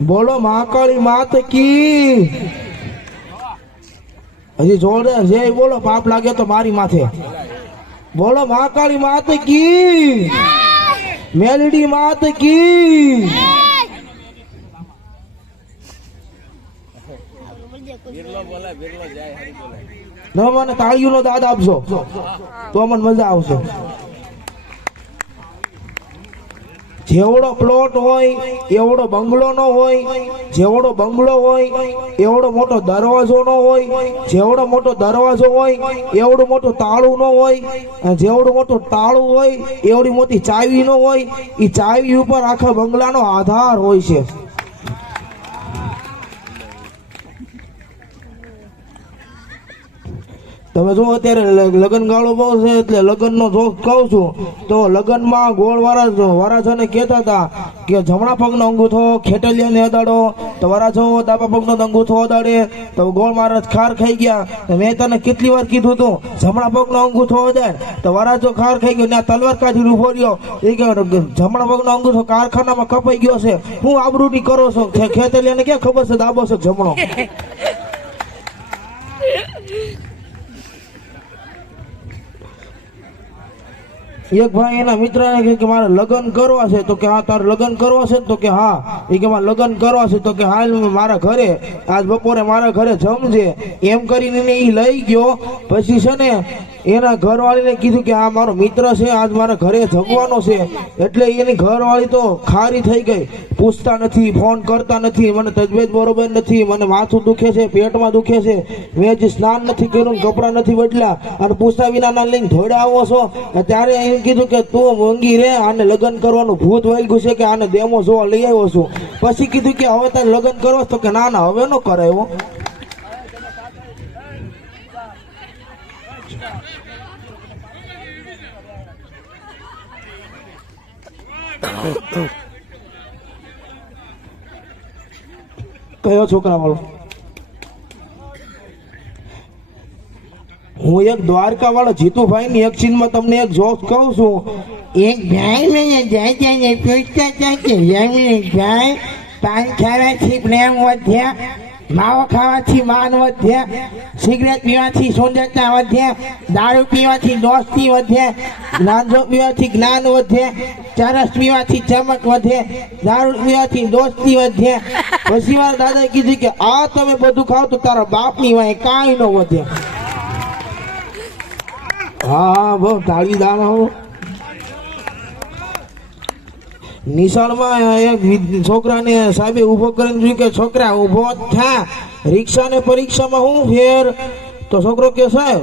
બોલો મહાકાળી માત કી હજી જોડે જય બોલો પાપ લાગે તો મારી માથે બોલો મહાકાળી માત કી મેલડી માત કી મને તાળીઓનો દાદ આપજો તો મને મજા આવશે જેવડો પ્લોટ હોય એવડો બંગલો નો હોય જેવડો બંગલો હોય એવડો મોટો દરવાજો નો હોય જેવડો મોટો દરવાજો હોય એવડું મોટું તાળું નો હોય જેવડું મોટું તાળું હોય એવડી મોટી ચાવી નો હોય એ ચાવી ઉપર આખા બંગલાનો આધાર હોય છે તમે જો અત્યારે લગ્ન ગાળો બહુ છે એટલે લગ્ન નો જો કહું છું તો લગ્નમાં ગોળ વરાજાને કહેતા હતા કે જમણા પગનો અંગૂઠો ખેટલિયાને અડાડો તો વરાજો ડાબા પગનો અંગૂઠો અડાડે તો ગોળ મહારાજ ખાર ખાઈ ગયા મેં તને કેટલી વાર કીધું હતું જમણા પગનો અંગૂઠો અડાડ તો વરાજો ખાર ખાઈ ગયો ત્યાં તલવાર કાઢી ઉભો રહ્યો એ કે જમણા પગનો અંગૂઠો કારખાનામાં કપાઈ ગયો છે હું આબરૂની કરો છો ખેટલિયાને ક્યાં ખબર છે ડાબો છે જમણો એક ભાઈ એના મિત્ર ને કે મારે લગ્ન કરવા છે તો કે હા તારે લગ્ન કરવા છે તો કે હા એ કે મારે લગ્ન કરવા છે તો કે હાલ મારા ઘરે આજ બપોરે મારા ઘરે જમજે એમ કરીને એ લઈ ગયો પછી છે ને એના ઘરવાળીને કીધું કે આ મારો મિત્ર છે આજ મારા ઘરે જમવાનો છે એટલે એની ઘરવાળી તો ખારી થઈ ગઈ પૂછતા નથી ફોન કરતા નથી મને તબિયત બરોબર નથી મને માથું દુખે છે પેટમાં દુખે છે મેં હજી સ્નાન નથી કર્યું કપડાં નથી બદલ્યા અને પૂછતા વિના લઈને ધોડા આવો છો ત્યારે એમ કીધું કે તું મોંઘી રે આને લગ્ન કરવાનું ભૂત વાગ્યું છે કે આને ડેમો જોવા લઈ આવ્યો છું પછી કીધું કે હવે તારે લગ્ન કરવા તો કે ના ના હવે નો કરાયો કયો છોકરા વાળો હું એક દ્વારકા વાળો જીતુભાઈ ની એક સીનમાં તમને એક જોક કહું છું એક ભાઈ મને જાય પૂછતા હતા કે ભાઈ પાન ખાવાથી પ્રેમ વધ્યા માવો ખાવાથી માન વધ્યા સિગરેટ પીવાથી સુંદરતા વધ્યા દારૂ પીવાથી દોસ્તી વધ્યા ગાંજો પીવાથી જ્ઞાન વધે ચરસ પીવાથી ચમક વધે દારૂ પીવાથી દોસ્તી વધે પછી મારા દાદાએ કીધું કે આ તમે બધું ખાવ તો તારા બાપની વાય કાંઈ ન વધે હા બહુ તાળી દામ આવો નિશાળમાં એક છોકરાને સાહેબે ઉભો કરીને જોયું કે છોકરા ઉભો થા રિક્ષા ને પરીક્ષામાં હું ફેર તો છોકરો કે સાહેબ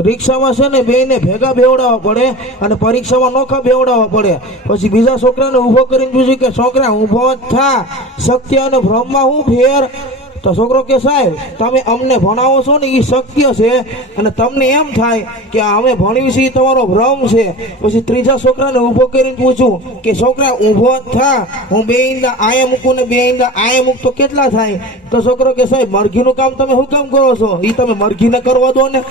રિક્ષામાં છે ને બે ને ભેગા બેવડાવવા પડે અને પરીક્ષામાં નોખા બેવડાવવા પડે પછી બીજા છોકરાને ઉભો કરીને પૂછ્યું કે છોકરા ઉભો થા સત્ય અને ભ્રમમાં હું ફેર તો છોકરો કે સાહેબ તમે અમને ભણાવો છો ને એ સત્ય છે અને તમને એમ થાય કે અમે ભણ્યું છે એ તમારો ભ્રમ છે પછી ત્રીજા છોકરાને ઊભો કરીને પૂછું કે છોકરા ઊભો થા હું બે ઈંડા આયા મૂકું ને બે ઈંડા આયા મૂક તો કેટલા થાય તો છોકરો કે સાહેબ મરઘીનું કામ તમે શું કામ કરો છો એ તમે મરઘીને કરવા દો ને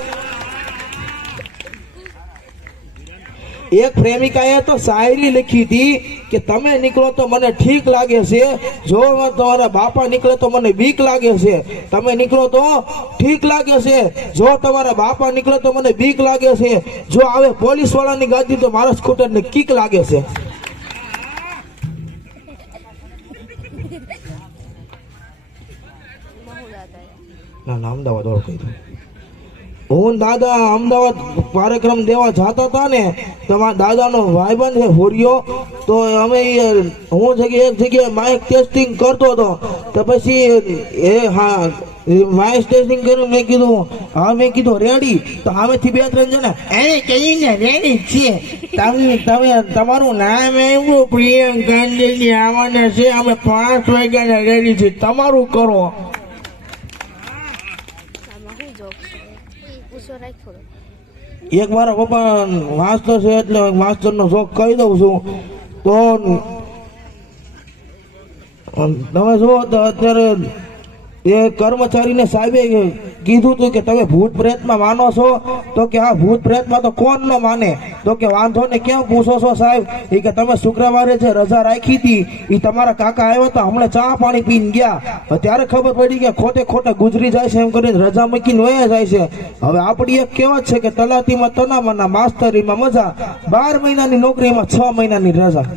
એક પ્રેમિકાએ તો શાયરી લખી હતી કે તમે નીકળો તો મને ઠીક લાગે છે જો તમારા બાપા નીકળે તો મને બીક લાગે છે તમે નીકળો તો ઠીક લાગે છે જો તમારા બાપા નીકળે તો મને બીક લાગે છે જો આવે પોલીસ વાળાની ગાડી તો મારા સ્કૂટર ને કિક લાગે છે ના અમદાવાદ ઓળખ કહી હું દાદા અમદાવાદ કાર્યક્રમ દેવા જતા હતા ને તમારા દાદાનો ભાઈબંધ છે હોરિયો તો અમે હું એક જગ્યાએ માઇક ટેસ્ટિંગ કરતો હતો તો પછી એ હા માઇક ટેસ્ટિંગ કર્યું મેં કીધું રેડી તો સામેથી બે ત્રણ જણા અરે કહીને રેડી છીએ તમારું નામ એવું પ્રિયંકા આવવાના છે અમે 5 વાગ્યાના રેડી છીએ તમારું કરો એક મારા પપ્પા માસ્ટર છે એટલે માસ્ટર નો શોખ કહી દઉં છું તો તમે જુઓ તો અત્યારે એ કર્મચારીને સાહેબે કીધું હતું કે તમે ભૂત પ્રેતમાં માનો છો? તો કે હા, ભૂત પ્રેતમાં તો કોણ ન માને? તો કે વાંધો ને કેમ પૂછો છો સાહેબ? એ કે તમે શુક્રવારે જે રજા રાખી હતી એ તમારા કાકા આવ્યા હતા, હમણાં ચા પાણી પીને ગયા, ત્યારે ખબર પડી કે ખોટે ખોટે ગુજરી જાય છે એમ કરીને રજા મૂકીને વયા જાય છે. હવે આપણી એક કહેવત છે કે તલાટીમાં તનામના, માસ્તરીમાં મજા, 12 મહિનાની નોકરીમાં 6 મહિનાની રજા.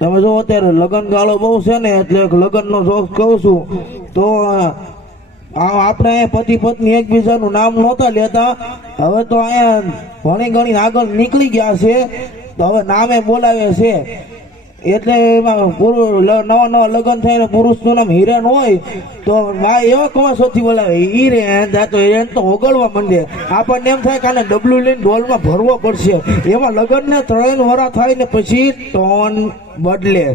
તમે જો અત્યારે લગ્ન ગાળો બહુ છે ને, એટલે લગ્નનો જોક કહું છું તો આપણે અહીંયા પતિ પત્ની એકબીજાનું નામ નહોતા લેતા, હવે તો અહીંયા ભણી ગણી આગળ નીકળી ગયા છે, તો હવે નામે બોલાવે છે. એટલે એમાં નવા નવા લગ્ન થઈને પુરુષનું નામ હિરેન હોય તો ભાઈ એવા કવાસોથી બોલાવે, હિરેન. તો હિરેન તો ઓગળવા માંડે, આપણને એમ થાય કે આને ડબલું લઈને ઢોલમાં ભરવો પડશે. એમાં લગ્નને 3 વરા થાય ને પછી ટોન બદલે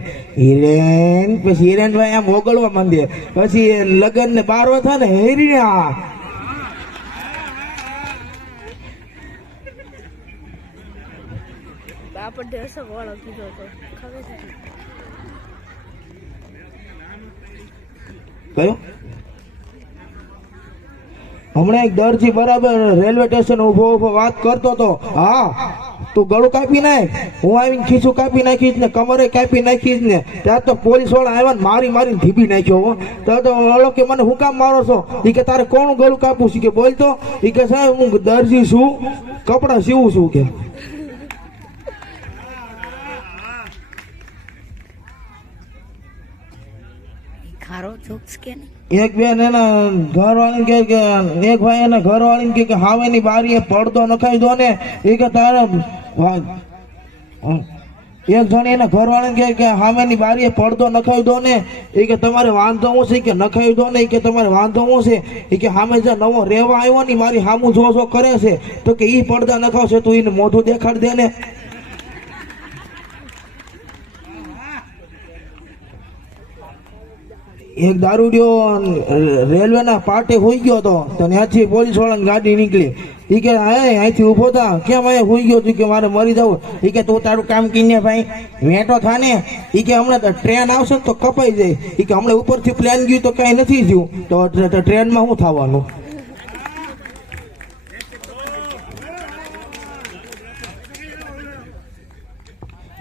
હિરેન, પછી હિરેનભાઈ આમ ઓગળવા માંડે, પછી લગ્ન ને 12 થાય ને હિરિયા. આપણે અશોક વાળો કીધો તો ખબર છે કયો? હમણાં એક દરજી બરાબર રેલવે સ્ટેશન ઉભો વાત કરતો હતો. હા, તું ગળું કાપી નાખ, હું આવીને ખીચું કાપી નાખીશ ને કમરે કાપી નાખીશ ને. ત્યાં તો પોલીસ વાળા આવ્યા ને મારીને ધીબી નાખ્યો. તો ઓલો કે મને હું કામ મારો છો? એ કે તારે કોનું ગળું કાપવું છે? કે બોલ તો. એ કે સાહેબ હું દરજી છું, કપડા સીવું છું. કે ખારો જોક્સ કે એક બેન એના ઘરવાળીને કહે કે, એક ભાઈ એના ઘરવાળીને કહે કે હાવેની બારીએ પડદો નખાઈ દો ને. એ કે તારે એક જણ એના ઘરવાળાને કહે કે હામેની બારીએ પડદો નખાવી દો ને. એ કે તમારે વાંધો હું છે? કે નખાવી દો ને. એ કે તમારે વાંધો હું છે? એ કે સામે જે નવો રહેવા આવ્યો ને મારી સામું જો કરે છે, તો કે ઈ પડદા નખાવશે તો એને મોઢું દેખાડ દે ને. એક દારૂડિયો રેલવેના પાટે હોઈ ગયો હતો, તો ત્યાંથી પોલીસ વાળાની ગાડી નીકળી. એ કે અહીંથી ઉભો થા, કેમ અહીંયા હોઈ ગયો છું? કે મારે મરી જવું. એ કે તું તારું કામ કીને ભાઈ વેટો થાને. એ કે હમણાં તો ટ્રેન આવશે તો કપાઈ જાય. એ કે હમણાં ઉપરથી પ્લેન ગયું તો કાંઈ નથી થયું, તો ટ્રેનમાં શું થવાનું?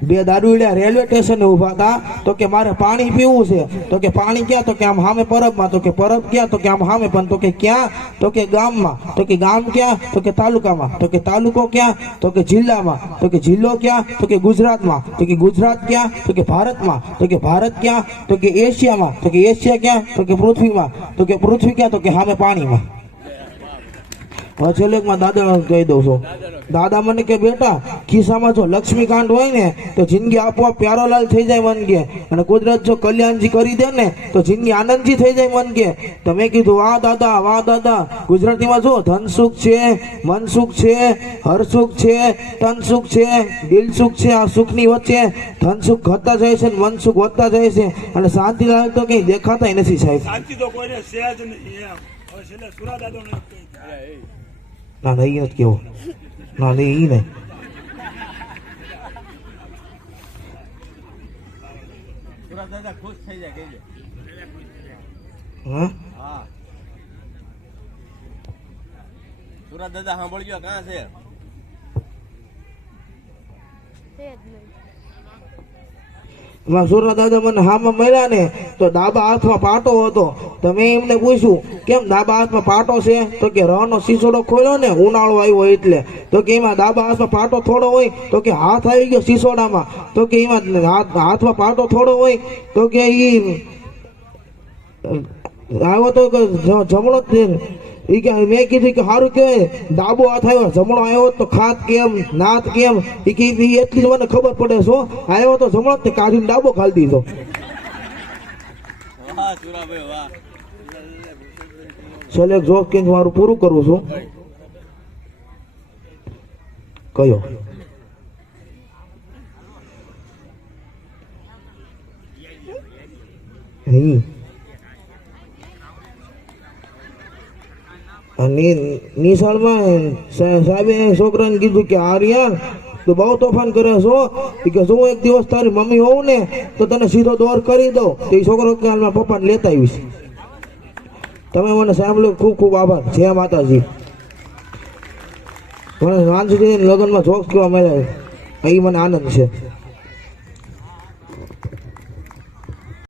બે દારૂડિયા રેલવે સ્ટેશને ઉભા હતા, તો કે મારે પાણી પીવું છે. તો કે પાણી ક્યાં? તો કે આમ સામે પરબમાં. તો કે પરબ ક્યાં? તો કે આમ સામે. પણ તો કે ક્યાં? તો કે ગામમાં. તો કે ગામ ક્યાં? તો કે તાલુકામાં. તો કે તાલુકો ક્યાં? તો કે જિલ્લામાં. તો કે જિલ્લો ક્યાં? તો કે ગુજરાતમાં. તો કે ગુજરાત ક્યાં? તો કે ભારતમાં. તો કે ભારત ક્યાં? તો કે એશિયામાં. તો કે એશિયા ક્યાં? તો કે પૃથ્વીમાં. તો કે પૃથ્વી ક્યાં? તો કે સામે પાણીમાં. હવે છેલ્લેકમાં દાદા કહી દઉં છું. દાદા મને કે બેટા, ખિસ્સામાં જો લક્ષ્મીકાંત હોય ને તો જિંદગી આપોઆપ પ્યારોલાલ થઈ જાય મન કે, અને કુદરત જો કલ્યાણજી કરી દે ને તો જિંદગી આનંદજી થઈ જાય મન કે. તો મેં કીધું વાહ દાદા, વાહ દાદા. ગુજરાતીમાં જો ધનસુખ છે, મનસુખ છે, હરસુખ છે, તનસુખ છે, દિલસુખ છે. આ સુખની વચ્ચે ધનસુખ ઘટતા જાય છે, મનસુખ વધતા જાય છે, અને શાંતિલાલ તો કઈ દેખાતા નથી સાહેબ. શાંતિ તો કોઈને છે જ નહીં. હવે છેલ્લે સુરાદાદો ને ના ના ઈ નથી કેવો. ના નહીં ઈ નહીં. સુરાદાદા ખુશ થઈ જાય કહેજો. હા હા, સુરાદાદા સાંભળજો ક્યાં છે? સુરત દાદા મને હામાં મળ્યા ને તો ડાબા હાથમાં પાટો હતો. તો મેં એમને પૂછ્યું કેમ ડાબા હાથમાં પાટો છે? તો કે રનો સીસોડો ખોલ્યો ને, ઉનાળો આવ્યો એટલે. તો કે એમાં ડાબા હાથમાં પાટો થોડો હોય. તો કે હાથ આવી ગયો સીસોડામાં. તો કે એમાં હાથમાં પાટો થોડો હોય. તો કે ઈ આવ્યો તો જમણો ઈ કે મેં કીધું કે સારું કહેવાય ડાબો હાથ આવ્યો, જમણો આવ્યો તો ખાત કેમ નાત કેમ? ઈ કે એટલી જ મને ખબર પડે છો. આવ્યો તો જમણો જ કાઢીને ડાબો ખાલી દીધો. વાહ સુરાભાઈ વાહ. છેલ્લે એક જોક કે મારું પૂરું કરું છું. કયો? અને નિશાળમાં સાહેબે છોકરાને કીધું કે આર્યન તું બહુ તોફાન કરે છો કે જો હું એક દિવસ તારી મમ્મી હોઉં ને તો તને સીધો દોર કરી દઉં તો એ છોકરો કે હાલમાં પપ્પાને લેતા આવીશ. તમે મને સાંભળ્યું, ખૂબ ખૂબ આભાર. જય માતાજી. મને વાંચી લગ્નમાં જોક્સ કેવા મળ્યા એ મને આનંદ છે.